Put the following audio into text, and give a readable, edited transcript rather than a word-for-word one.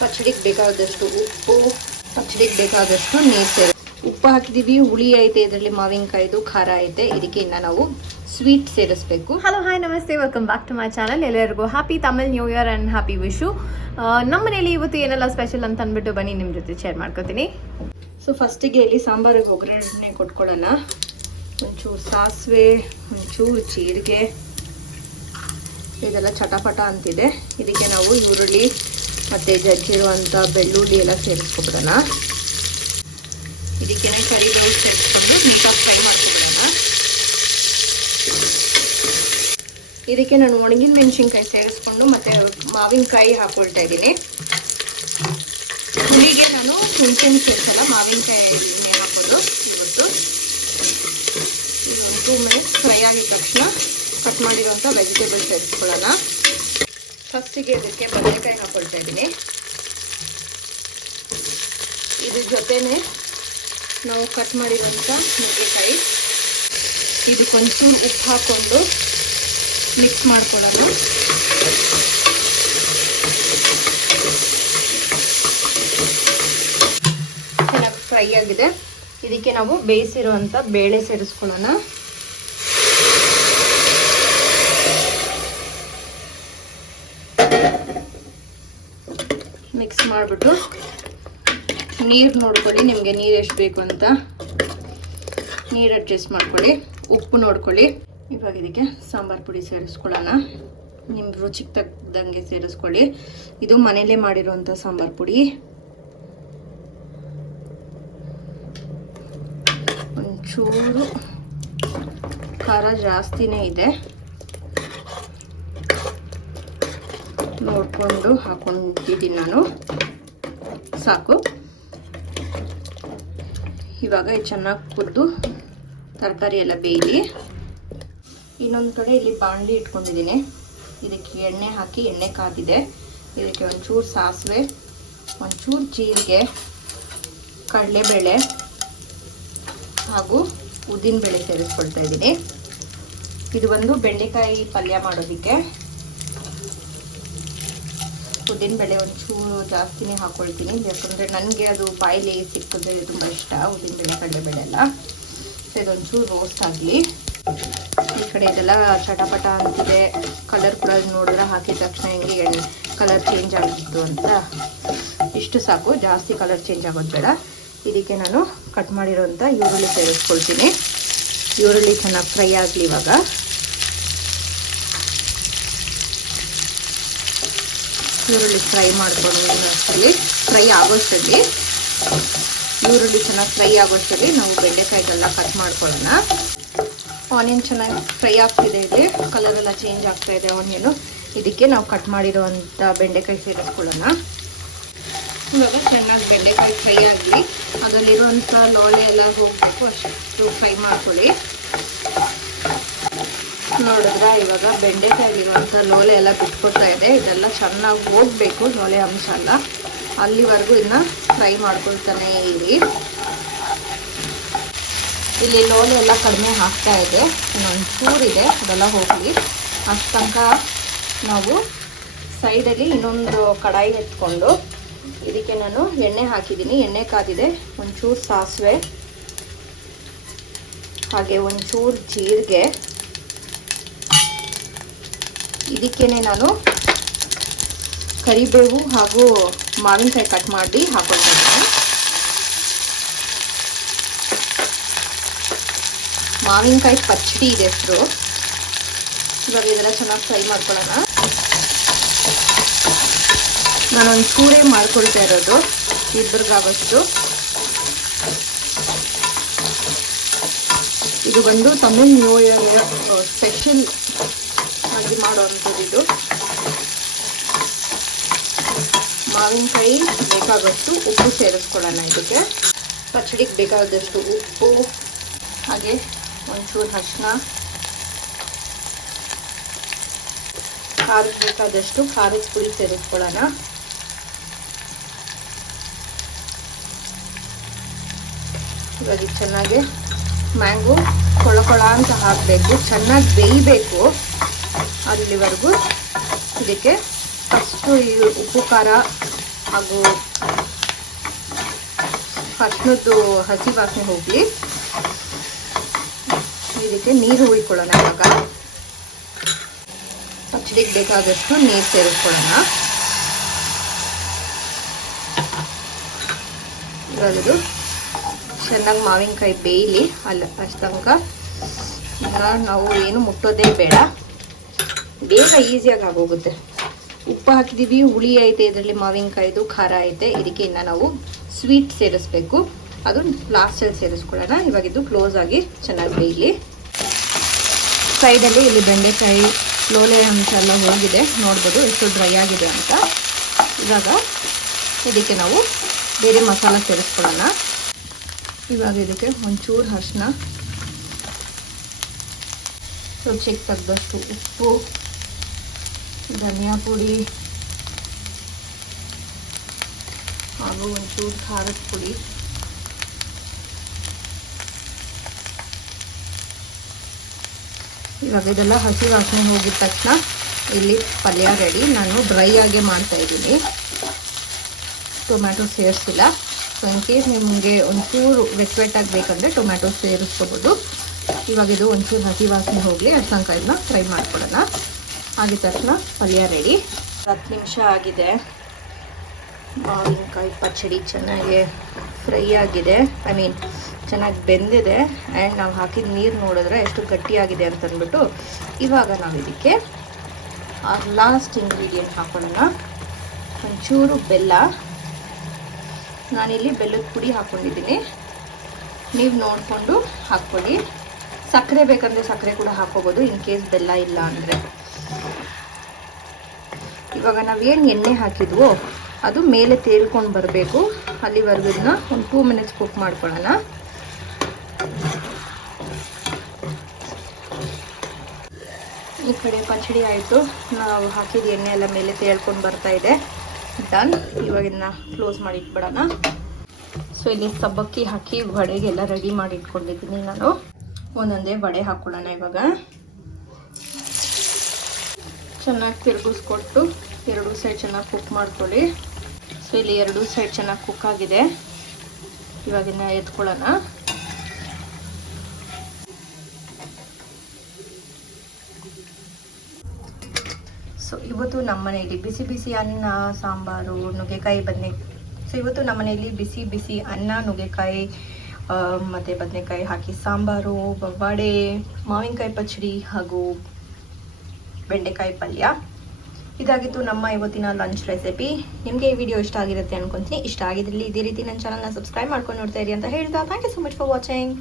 ಪಚ್ಚಡಿಗೆ ಬೇಕಾದಷ್ಟು ಉಪ್ಪು, ಪಚ್ಚಡಿಗೆ ಬೇಕಾದಷ್ಟು ನೀರು ಸೇರಿ ಉಪ್ಪು ಹಾಕಿದೀವಿ. ಹುಳಿ ಐತೆ, ಇದರಲ್ಲಿ ಮಾವಿನಕಾಯಿದು ಖಾರ ಐತೆ. ಇದಕ್ಕೆ ಇನ್ನು ನಾವು ಸ್ವೀಟ್ ಸೇರಿಸ್ಬೇಕು. ಹಲೋ ಹಾಯ್ ನಮಸ್ತೆ, welcome back to my channel. ಎಲ್ಲರಿಗೂ happy Tamil new year and happy Vishu. ನಮ್ಮ ಮನೇಲಿ ಇವತ್ತು ಏನೆಲ್ಲ ಸ್ಪೆಷಲ್ ಅಂತ ಅಂದ್ಬಿಟ್ಟು ಬನ್ನಿ ನಿಮ್ಮ ಜೊತೆ ಶೇರ್ ಮಾಡ್ಕೋತೀನಿ. ಸೊ ಫಸ್ಟಿಗೆ ಇಲ್ಲಿ ಸಾಂಬಾರಿಗೆ ಒಗ್ಗರಣೆ ಕೊಟ್ಕೊಳ್ಳೋಣ. ಒಂಚೂರು ಸಾಸಿವೆ, ಒಂಚೂರು ಜೀರಿಗೆ, ಇದೆಲ್ಲ ಚಟಪಟ ಅಂತಿದೆ. ಇದಕ್ಕೆ ನಾವು ಈರುಳ್ಳಿ ಮತ್ತು ಜಜ್ಜಿರುವಂಥ ಬೆಳ್ಳುಳ್ಳಿ ಎಲ್ಲ ಸೇರಿಸ್ಕೊಬಿಡೋಣ. ಇದಕ್ಕೆ ಕರಿಬೇವು ಸೇರಿಸ್ಕೊಂಡು ನೀಟಾಗಿ ಫ್ರೈ ಮಾಡ್ಕೊಬಿಡೋಣ. ಇದಕ್ಕೆ ನಾನು ಒಣಗಿನ ಮೆಣಸಿನ್ಕಾಯಿ ಸೇರಿಸ್ಕೊಂಡು ಮತ್ತು ಮಾವಿನಕಾಯಿ ಹಾಕ್ಕೊಳ್ತಾ ಇದ್ದೀನಿ. ಹುಳಿಗೆ ನಾನು ಹುಣಸೆಹಣ್ಣು ಸೇರಿಸಲ್ಲ, ಮಾವಿನಕಾಯಿ ಹಾಕೋದು ಇವತ್ತು. ಇದೊಂದು 2 ಮಿನಿಟ್ಸ್ ಫ್ರೈ ಆಗಿದ ತಕ್ಷಣ ಕಟ್ ಮಾಡಿರೋಂಥ ವೆಜಿಟೇಬಲ್ಸ್ ಸೇರಿಸ್ಕೊಳ್ಳೋಣ. ಫಸ್ಟಿಗೆ ಇದಕ್ಕೆ ಬದನೆಕಾಯಿ ಹಾಕ್ಕೊಳ್ತಾ ಇದ್ದೀನಿ. ಇದ್ರ ಜೊತೆನೆ ನಾವು ಕಟ್ ಮಾಡಿರೋಂಥ ನುಗ್ಗೆಕಾಯಿ, ಇದಕ್ಕೊಂಚೂರು ಉಪ್ಪು ಹಾಕ್ಕೊಂಡು ಮಿಕ್ಸ್ ಮಾಡ್ಕೊಳ್ಳೋಣ. ಚೆನ್ನಾಗಿ ಫ್ರೈ ಆಗಿದೆ. ಇದಕ್ಕೆ ನಾವು ಬೇಯಿಸಿರುವಂಥ ಬೇಳೆ ಸೇರಿಸ್ಕೊಳ್ಳೋಣ. ಮಿಕ್ಸ್ ಮಾಡಿಬಿಟ್ಟು ನೀರು ನೋಡ್ಕೊಳ್ಳಿ, ನಿಮಗೆ ನೀರು ಎಷ್ಟು ಬೇಕು ಅಂತ ನೀರು ಅಡ್ಜಸ್ಟ್ ಮಾಡ್ಕೊಳ್ಳಿ. ಉಪ್ಪು ನೋಡ್ಕೊಳ್ಳಿ. ಇವಾಗ ಇದಕ್ಕೆ ಸಾಂಬಾರು ಪುಡಿ ಸೇರಿಸ್ಕೊಳ್ಳೋಣ. ನಿಮ್ಮ ರುಚಿಗೆ ತಕ್ಕಂಗೆ ಸೇರಿಸ್ಕೊಳ್ಳಿ. ಇದು ಮನೇಲೇ ಮಾಡಿರುವಂಥ ಸಾಂಬಾರು ಪುಡಿ. ಒಂಚೂರು ಖಾರ ಜಾಸ್ತಿನೇ ಇದೆ, ನೋಡಿಕೊಂಡು ಹಾಕೊಂಡಿದ್ದೀನಿ ನಾನು, ಸಾಕು. ಇವಾಗ ಇದು ಚೆನ್ನಾಗಿ ಕುದ್ದು ತರಕಾರಿ ಎಲ್ಲ ಬೇಯಲಿ. ಇನ್ನೊಂದು ಕಡೆ ಇಲ್ಲಿ ಬಾಣಲಿ ಇಟ್ಕೊಂಡಿದ್ದೀನಿ. ಇದಕ್ಕೆ ಎಣ್ಣೆ ಹಾಕಿ, ಎಣ್ಣೆ ಕಾದಿದೆ. ಇದಕ್ಕೆ ಒಂಚೂರು ಸಾಸಿವೆ, ಒಂಚೂರು ಜೀರಿಗೆ, ಕಡಲೆಬೇಳೆ ಹಾಗೂ ಉದ್ದಿನಬೇಳೆ ಸೇರಿಸ್ಕೊಳ್ತಾ ಇದ್ದೀನಿ. ಇದು ಒಂದು ಬೆಂಡೆಕಾಯಿ ಪಲ್ಯ ಮಾಡೋದಕ್ಕೆ. ಉದ್ದಿನಬೇಳೆ ಒಂಚೂರು ಜಾಸ್ತಿನೇ ಹಾಕ್ಕೊಳ್ತೀನಿ, ಯಾಕಂದರೆ ನನಗೆ ಅದು ಬಾಯಿಲಿ ಸಿಕ್ಕಿದ್ರೆ ತುಂಬ ಇಷ್ಟ, ಉದ್ದಿನಬೇಳೆ ಕಡಲೆಬೇಳೆ ಎಲ್ಲ. ಸೊ ಇದೊಂಚೂರು ರೋಸ್ಟ್ ಆಗಲಿ. ಈ ಕಡೆ ಇದೆಲ್ಲ ಚಟಪಟ ಅಂತಿದೆ. ಕಲರ್ ಕೂಡ ನೋಡಿದ್ರೆ ಹಾಕಿದ ತಕ್ಷಣ ಹೆಂಗೆ ಕಲರ್ ಚೇಂಜ್ ಆಗಿತ್ತು ಅಂತ. ಇಷ್ಟು ಸಾಕು, ಜಾಸ್ತಿ ಕಲರ್ ಚೇಂಜ್ ಆಗೋದು ಬೇಡ. ಇದಕ್ಕೆ ನಾನು ಕಟ್ ಮಾಡಿರೋಂಥ ಈರುಳ್ಳಿ ಸೇರಿಸ್ಕೊಳ್ತೀನಿ. ಈರುಳ್ಳಿ ಚೆನ್ನಾಗಿ ಫ್ರೈ ಆಗಲಿ. ಇವಾಗ ಈರುಳ್ಳಿ ಫ್ರೈ ಮಾಡ್ಕೊಂಡು ಇನ್ನೊಂದ್ಸಲಿ ಫ್ರೈ ಆಗೋಷ್ಟರಲ್ಲಿ, ಈರುಳ್ಳಿ ಚೆನ್ನಾಗಿ ಫ್ರೈ ಆಗೋಷ್ಟರಲ್ಲಿ ನಾವು ಬೆಂಡೆಕಾಯಿಗೆಲ್ಲ ಕಟ್ ಮಾಡ್ಕೊಳ್ಳೋಣ. ಆನಿಯನ್ ಚೆನ್ನಾಗಿ ಫ್ರೈ ಆಗ್ತಿದೆ, ಇಲ್ಲಿ ಕಲರೆಲ್ಲ ಚೇಂಜ್ ಆಗ್ತಾ ಇದೆ ಆನಿಯನು. ಇದಕ್ಕೆ ನಾವು ಕಟ್ ಮಾಡಿರೋವಂಥ ಬೆಂಡೆಕಾಯಿ ಸೇರಿಸ್ಕೊಳ್ಳೋಣ. ಇವಾಗ ಚೆನ್ನಾಗಿ ಬೆಂಡೆಕಾಯಿ ಫ್ರೈ ಆಗಲಿ. ಅದರಲ್ಲಿರುವಂಥ ಲೋಳೆ ಎಲ್ಲ ಹೋಗಬೇಕು, ಅಷ್ಟು ಫ್ರೈ ಮಾಡ್ಕೊಳ್ಳಿ. ನೋಡಿದ್ರೆ ಇವಾಗ ಬೆಂಡೆಕಾಯಿಲಿರುವಂಥ ಲೋಳೆ ಎಲ್ಲ ಬಿಟ್ಕೊಡ್ತಾ ಇದೆ. ಇದೆಲ್ಲ ಚೆನ್ನಾಗಿ ಹೋಗಬೇಕು, ಲೋಳೆ ಅಂಶ ಎಲ್ಲ. ಅಲ್ಲಿವರೆಗೂ ಇದನ್ನ ಫ್ರೈ ಮಾಡ್ಕೊಳ್ತಾನೆ ಇರಿ. ಇಲ್ಲಿ ಲೋಳೆ ಎಲ್ಲ ಕಡಿಮೆ ಆಗ್ತಾ ಇದೆ, ಇನ್ನೊಂದು ಚೂರಿದೆ, ಅದೆಲ್ಲ ಹೋಗಲಿ. ಅಷ್ಟು ತನಕ ನಾವು ಸೈಡಲ್ಲಿ ಇನ್ನೊಂದು ಕಡಾಯಿ ಎತ್ಕೊಂಡು ಇದಕ್ಕೆ ನಾನು ಎಣ್ಣೆ ಹಾಕಿದ್ದೀನಿ. ಎಣ್ಣೆ ಕಾದಿದೆ. ಒಂಚೂರು ಸಾಸಿವೆ, ಹಾಗೆ ಒಂಚೂರು ಜೀರಿಗೆ. ಇದಕ್ಕೇನೆ ನಾನು ಕರಿಬೇವು ಹಾಗೂ ಮಾವಿನಕಾಯಿ ಕಟ್ ಮಾಡಿ ಹಾಕೊಳ್ತೀನಿ. ಮಾವಿನಕಾಯಿ ಪಚ್ಚಡಿ ಇದೆ ಹೆಸರು. ಇವಾಗ ಇದೆಲ್ಲ ಚೆನ್ನಾಗಿ ಫ್ರೈ ಮಾಡ್ಕೊಳ್ಳೋಣ. ನಾನೊಂದು ಚೂರೇ ಮಾಡ್ಕೊಳ್ತಾ ಇರೋದು, ಇಬ್ಬರಿಗಾಗೋಷ್ಟು. ಇದು ಬಂದು ತಮಿಳ್ ನ್ಯೂ ಇಯರ್ ಸ್ಪೆಷಲ್ ಆಗಿ ಮಾಡೋವಂಥದ್ದು. ಇದು ಮಾವಿನಕಾಯಿ ಬೇಕಾದಷ್ಟು ಉಪ್ಪು ಸೇರಿಸ್ಕೊಳ್ಳೋಣ. ಇದಕ್ಕೆ ಪಚ್ಚಡಿಗೆ ಬೇಕಾದಷ್ಟು ಉಪ್ಪು, ಹಾಗೆ ಒಂಚೂರು ಅರಿಶಿನ, ಖಾರಕ್ಕೆ ಬೇಕಾದಷ್ಟು ಖಾರದ ಪುಡಿ ಸೇರಿಸ್ಕೊಳ್ಳೋಣ. ಇವಾಗ ಚೆನ್ನಾಗಿ ಮ್ಯಾಂಗೋ ಕೊಳ ಅಂತ ಹಾಕಬೇಕು, ಚೆನ್ನಾಗಿ ಬೇಯಬೇಕು. ಅಲ್ಲಿವರೆಗೂ ಇದಕ್ಕೆ ಫಸ್ಟು ಉಪ್ಪು ಖಾರ ಹಾಗೂ ಅರ್ಶಿನದ್ದು ಹಸಿ ವಾಸನೆ ಹೋಗಲಿ. ಇದಕ್ಕೆ ನೀರು ಹುಯ್ಕೊಳ್ಳೋಣ. ಇವಾಗ ಪಚ್ಚಡಿಗೆ ಬೇಕಾದಷ್ಟು ನೀರು ಸೇರಿಸ್ಕೊಳ್ಳೋಣ. ಇವಾಗ ಇದು ಚೆನ್ನಾಗಿ ಮಾವಿನಕಾಯಿ ಬೇಯಲಿ ಅಷ್ಟು ತನಕ. ಈಗ ನಾವು ಏನು ಮುಟ್ಟೋದೇ ಬೇಡ, ಬೇಗ ಈಸಿಯಾಗಿ ಆಗೋಗುತ್ತೆ. ಉಪ್ಪು ಹಾಕಿದ್ದೀವಿ, ಹುಳಿ ಐತೆ ಇದರಲ್ಲಿ, ಮಾವಿನಕಾಯಿದು ಖಾರ ಐತೆ. ಇದಕ್ಕೆ ಇನ್ನು ನಾವು ಸ್ವೀಟ್ ಸೇರಿಸ್ಬೇಕು, ಅದು ಲಾಸ್ಟಲ್ಲಿ ಸೇರಿಸ್ಕೊಳ್ಳೋಣ. ಇವಾಗ ಇದು ಕ್ಲೋಸ್ ಆಗಿ ಚೆನ್ನಾಗಿ ಬೇಯಲಿ. ಸೈಡಲ್ಲಿ ಇಲ್ಲಿ ಬೆಂಡೆಕಾಯಿ ಲೋಲೆ ಅಂಶ ಎಲ್ಲ ಹೋಗಿದೆ, ನೋಡ್ಬೋದು ಎಷ್ಟು ಡ್ರೈ ಆಗಿದೆ ಅಂತ. ಇವಾಗ ಇದಕ್ಕೆ ನಾವು ಬೇರೆ ಮಸಾಲ ಸೇರಿಸ್ಕೊಳ್ಳೋಣ. ಇವಾಗ ಇದಕ್ಕೆ ಒಂಚೂರು ಅರಿಶಿನ, ರುಚಿಗೆ ತಕ್ಕಷ್ಟು ಉಪ್ಪು, ಧನಿಯಾ ಪುಡಿ ಹಾಗೂ ಒಂಚೂರು ಖಾರದ ಪುಡಿ, ಇವಾಗ ಇದೆಲ್ಲ ಹಸಿ ವಾಸನೆ ಹೋಗಿದ ತಕ್ಷಣ ಇಲ್ಲಿ ಪಲ್ಯ ರೆಡಿ. ನಾನು ಡ್ರೈ ಆಗಿ ಮಾಡ್ತಾ ಇದ್ದೀನಿ, ಟೊಮ್ಯಾಟೊ ಸೇರಿಸಿಲ್ಲ. ಸೊ ಇನ್ ಕೇಸ್ ನಿಮಗೆ ಒಂಚೂರು ವೆಟ್ಟಾಗಿ ಬೇಕಂದರೆ ಟೊಮ್ಯಾಟೊ ಸೇರಿಸ್ಕೋಬೋದು. ಇವಾಗ ಇದು ಒಂಚೂರು ಹಸಿ ವಾಸನೆ ಹೋಗಲಿ, ಅಷ್ಟು ತನಕ ಇದನ್ನ ಫ್ರೈ ಮಾಡ್ಕೊಡೋಣ. ಆಗಿದ ತಕ್ಷಣ ಪಲ್ಯ ರೆಡಿ. 10 ನಿಮಿಷ ಆಗಿದೆ. ಮಾವಿನಕಾಯಿ ಪಚ್ಚಡಿ ಚೆನ್ನಾಗಿ ಫ್ರೈ ಆಗಿದೆ, ಚೆನ್ನಾಗಿ ಬೆಂದಿದೆ. ಆ್ಯಂಡ್ ನಾವು ಹಾಕಿದ ನೀರು ನೋಡಿದ್ರೆ ಎಷ್ಟು ಗಟ್ಟಿಯಾಗಿದೆ ಅಂತಂದ್ಬಿಟ್ಟು ಇವಾಗ ನಾವು ಇದಕ್ಕೆ ಲಾಸ್ಟ್ ಇಂಗ್ರೀಡಿಯೆಂಟ್ ಹಾಕೊಳ್ಳೋಣ. ಒಂಚೂರು ಬೆಲ್ಲ. ನಾನಿಲ್ಲಿ ಬೆಲ್ಲದ ಪುಡಿ ಹಾಕ್ಕೊಂಡಿದ್ದೀನಿ, ನೀವು ನೋಡಿಕೊಂಡು ಹಾಕ್ಕೊಳ್ಳಿ. ಸಕ್ಕರೆ ಬೇಕಂದರೆ ಸಕ್ಕರೆ ಕೂಡ ಹಾಕ್ಕೋಬೋದು, ಇನ್ ಕೇಸ್ ಬೆಲ್ಲ ಇಲ್ಲ ಅಂದರೆ. ಇವಾಗ ನಾವೇನು ಎಣ್ಣೆ ಹಾಕಿದ್ವೋ ಅದು ಮೇಲೆ ತೇಲ್ಕೊಂಡು ಬರಬೇಕು, ಅಲ್ಲಿವರೆಗೂ ಇದನ್ನ ಒಂದು 2 ಮಿನಿಟ್ಸ್ ಕುಕ್ ಮಾಡ್ಕೊಳ್ಳೋಣ. ಈ ಕಡೆ ಪಚ್ಚಡಿ ಆಯಿತು, ನಾವು ಹಾಕಿದ ಎಣ್ಣೆ ಎಲ್ಲ ಮೇಲೆ ತೇಳ್ಕೊಂಡು ಬರ್ತಾ ಇದೆ. ಡನ್. ಇವಾಗ ಇದನ್ನ ಕ್ಲೋಸ್ ಮಾಡಿ ಇಟ್ಬಿಡೋಣ. ಸೊ ಇಲ್ಲಿ ಸಬ್ಬಕ್ಕಿ ಹಾಕಿ ವಡೆಗೆಲ್ಲ ರೆಡಿ ಮಾಡಿ ಇಟ್ಕೊಂಡಿದ್ದೀನಿ ನಾನು. ಒಂದೊಂದೇ ವಡೆ ಹಾಕ್ಕೊಳ್ಳೋಣ. ಇವಾಗ ಚೆನ್ನಾಗಿ ತಿರುಗಿಸ್ಕೊಟ್ಟು 2 ಸೈಡ್ ಚೆನ್ನಾಗಿ ಕುಕ್ ಮಾಡ್ಕೊಳ್ಳಿ. ಸೊ ಇಲ್ಲಿ 2 ಸೈಡ್ ಚೆನ್ನಾಗಿ ಕುಕ್ ಆಗಿದೆ. ಇವಾಗಿನ್ನ ಎತ್ಕೊಳ್ಳೋಣ. ಸೊ ಇವತ್ತು ನಮ್ಮ ಮನೆಯಲ್ಲಿ ಬಿಸಿ ಬಿಸಿ ಅನ್ನ, ಸಾಂಬಾರು, ನುಗ್ಗೆಕಾಯಿ, ಸೊ ಇವತ್ತು ನಮ್ಮ ಮನೆಯಲ್ಲಿ ಬಿಸಿ ಬಿಸಿ ಅನ್ನ, ನುಗ್ಗೆಕಾಯಿ ಮತ್ತು ಬದನೆಕಾಯಿ ಹಾಕಿ ಸಾಂಬಾರು, ವಡೆ, ಮಾವಿನಕಾಯಿ ಪಚ್ಚಡಿ ಹಾಗೂ ಬೆಂಡೆಕಾಯಿ ಪಲ್ಯ. ಇದಾಗಿತ್ತು ನಮ್ಮ ಇವತ್ತಿನ ಲಂಚ್ ರೆಸಿಪಿ. ನಿಮಗೆ ಈ ವಿಡಿಯೋ ಇಷ್ಟ ಆಗಿರುತ್ತೆ ಅನ್ಕೊಂತೀನಿ. ಇಷ್ಟ ಆಗಿದ್ರಲ್ಲಿ ಇದೇ ರೀತಿ ನನ್ನ ಚಾನಲ್ನ ಸಬ್ಸ್ಕ್ರೈಬ್ ಮಾಡ್ಕೊಂಡು ನೋಡ್ತಾ ಇರಿ ಅಂತ ಹೇಳ್ತಾ, thank you so much for watching.